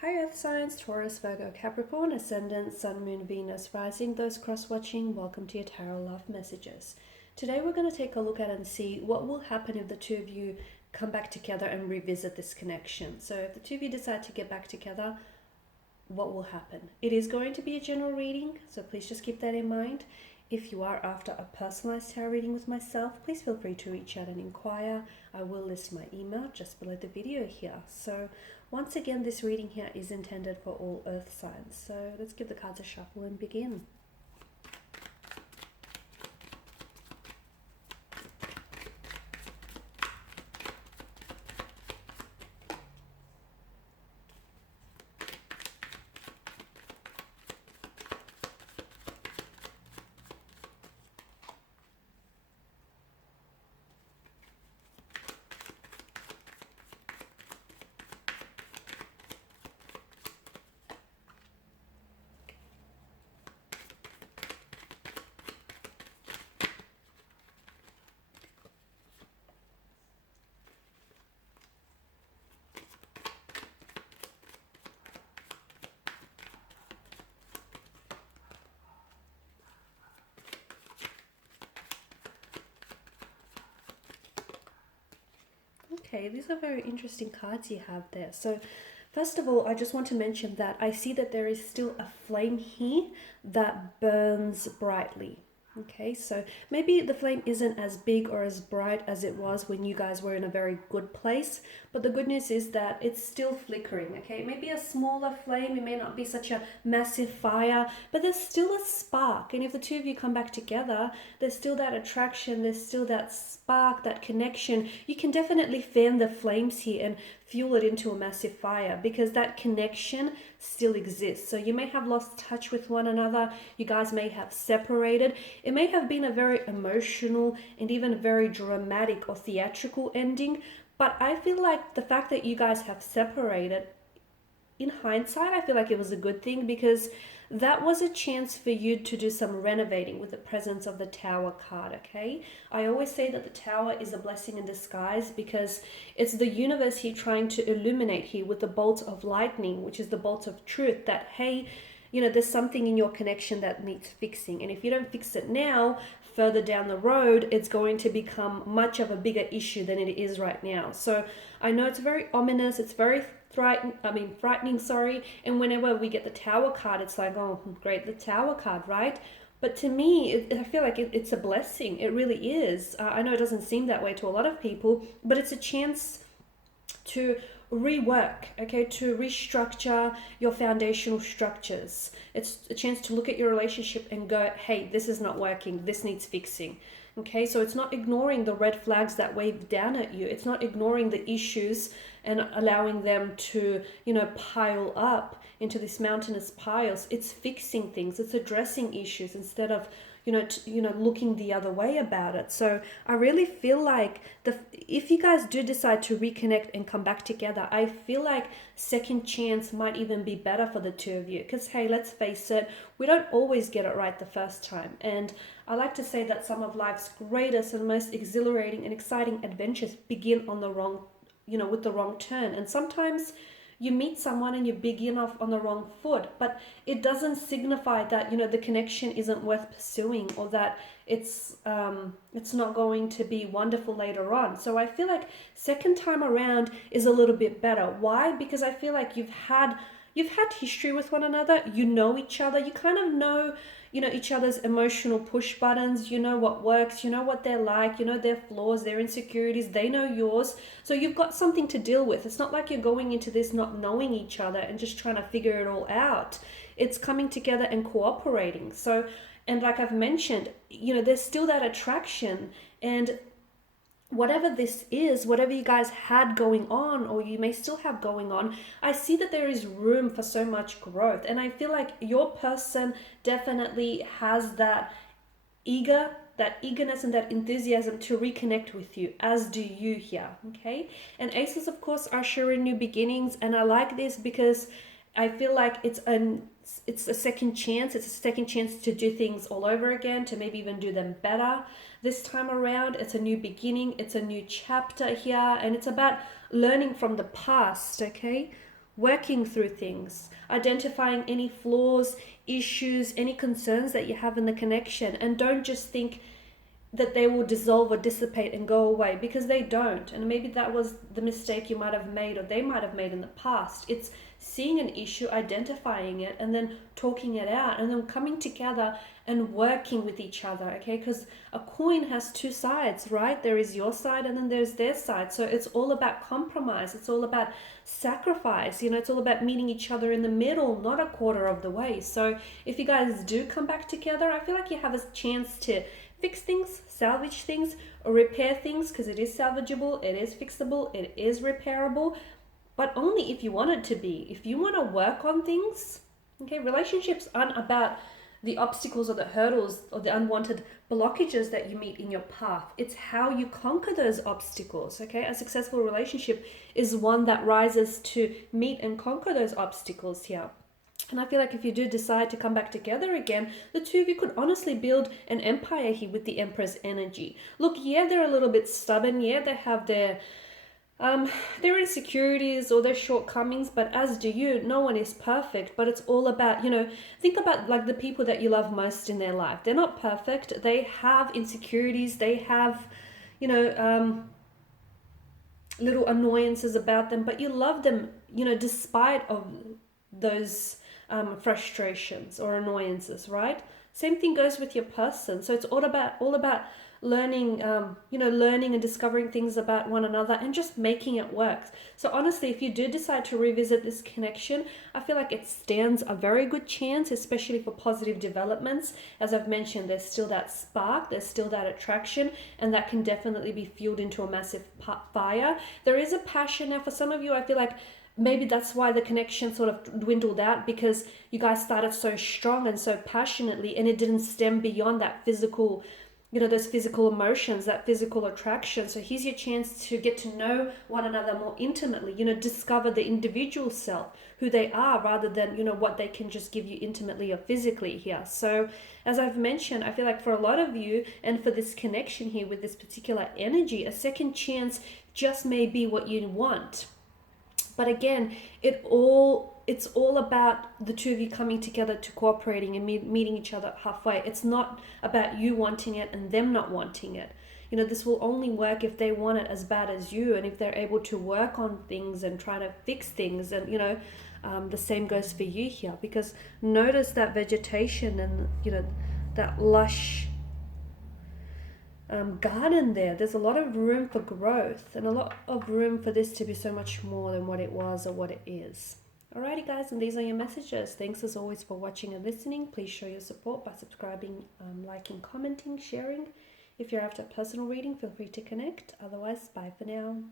Hi Earth Signs, Taurus, Virgo, Capricorn, Ascendant, Sun, Moon, Venus, Rising, those cross-watching, welcome to your Tarot Love Messages. Today we're going to take a look at and see what will happen if the two of you come back together and revisit this connection. So if the two of you decide to get back together, what will happen? It is going to be a general reading, so please just keep that in mind. If you are after a personalized tarot reading with myself, please feel free to reach out and inquire. I will list my email just below the video here. So once again, this reading here is intended for all earth signs. So let's give the cards a shuffle and begin. Okay, these are very interesting cards you have there. So first of all, I just want to mention that I see that there is still a flame here that burns brightly. Okay, so maybe the flame isn't as big or as bright as it was when you guys were in a very good place, but the good news is that it's still flickering. Okay, it may be a smaller flame, it may not be such a massive fire, but there's still a spark. And if the two of you come back together, there's still that attraction, there's still that spark, that connection. You can definitely fan the flames here and fuel it into a massive fire because that connection still exists. So you may have lost touch with one another, you guys may have separated. It may have been a very emotional and even very dramatic or theatrical ending, but I feel like the fact that you guys have separated, in hindsight, I feel like it was a good thing because that was a chance for you to do some renovating with the presence of the Tower card, okay? I always say that the Tower is a blessing in disguise because it's the universe here trying to illuminate here with the bolt of lightning, which is the bolt of truth that, hey, you know, there's something in your connection that needs fixing. And if you don't fix it now, further down the road, it's going to become much of a bigger issue than it is right now. So I know it's very ominous, it's very frightening, sorry. And whenever we get the Tower card, it's like, oh, great, the Tower card, right? But to me, I feel like it's a blessing. It really is. I know it doesn't seem that way to a lot of people, but it's a chance to rework, okay, to restructure your foundational structures. It's a chance to look at your relationship and go, hey, this is not working, this needs fixing. Okay, so it's not ignoring the red flags that wave down at you. It's not ignoring the issues and allowing them to, pile up into these mountainous piles. It's fixing things. It's addressing issues instead of, looking the other way about it. So I really feel like if you guys do decide to reconnect and come back together, I feel like second chance might even be better for the two of you. Because hey, let's face it, we don't always get it right the first time. And I like to say that some of life's greatest and most exhilarating and exciting adventures begin on the wrong, with the wrong turn. And sometimes you meet someone and you begin off on the wrong foot, but it doesn't signify that the connection isn't worth pursuing or that it's not going to be wonderful later on. So I feel like second time around is a little bit better. Why? Because I feel like you've had history with one another, you know each other, you kind of know each other's emotional push buttons, you know what works, you know what they're like, you know their flaws, their insecurities, they know yours. So you've got something to deal with. It's not like you're going into this not knowing each other and just trying to figure it all out. It's coming together and cooperating. So, and like I've mentioned, there's still that attraction, and whatever this is, whatever you guys had going on or you may still have going on, I see that there is room for so much growth. And I feel like your person definitely has that eagerness and that enthusiasm to reconnect with you, as do you here, okay? And aces, of course, are sharing new beginnings, and I like this because I feel like it's a second chance. It's a second chance to do things all over again, to maybe even do them better. This time around, it's a new beginning. It's a new chapter here, and it's about learning from the past, okay? working through things, identifying any flaws, issues, any concerns that you have in the connection. And don't just think that they will dissolve or dissipate and go away, because they don't. And maybe that was the mistake you might have made, or they might have made in the past. It's seeing an issue, identifying it, and then talking it out, and then coming together and working with each other, okay? Because a coin has two sides, right? There is your side and then there's their side. So it's all about compromise. It's all about sacrifice. You know, it's all about meeting each other in the middle, not a quarter of the way. So if you guys do come back together, I feel like you have a chance to fix things, salvage things, or repair things, because it is salvageable, it is fixable, it is repairable, but only if you want it to be. If you want to work on things, okay, relationships aren't about the obstacles or the hurdles or the unwanted blockages that you meet in your path. It's how you conquer those obstacles, okay? A successful relationship is one that rises to meet and conquer those obstacles here. And I feel like if you do decide to come back together again, the two of you could honestly build an empire here with the Empress energy. Look, yeah, they're a little bit stubborn. Yeah, they have their insecurities or their shortcomings, but as do you. No one is perfect, but it's all about, you know, think about like the people that you love most in their life. They're not perfect. They have insecurities. They have, you know, little annoyances about them, but you love them, you know, despite of those frustrations or annoyances, right? Same thing goes with your person. So it's all about learning, learning and discovering things about one another and just making it work. So honestly, if you do decide to revisit this connection, I feel like it stands a very good chance, especially for positive developments. As I've mentioned, there's still that spark, there's still that attraction, and that can definitely be fueled into a massive fire. There is a passion. Now, for some of you, I feel like maybe that's why the connection sort of dwindled out, because you guys started so strong and so passionately, and it didn't stem beyond that physical, you know, those physical emotions, that physical attraction. So here's your chance to get to know one another more intimately, you know, discover the individual self, who they are, rather than, you know, what they can just give you intimately or physically here. So as I've mentioned, I feel like for a lot of you, and for this connection here with this particular energy, a second chance just may be what you want. But again, it's all about the two of you coming together to cooperating and meeting each other halfway. It's not about you wanting it and them not wanting it. You know, this will only work if they want it as bad as you, and if they're able to work on things and try to fix things. And, you know, the same goes for you here, because notice that vegetation and, you know, that lush garden there. There's a lot of room for growth and a lot of room for this to be so much more than what it was or what it is. Alrighty guys, and these are your messages. Thanks as always for watching and listening. Please show your support by subscribing, liking, commenting, sharing. If you're after a personal reading, feel free to connect. Otherwise, bye for now.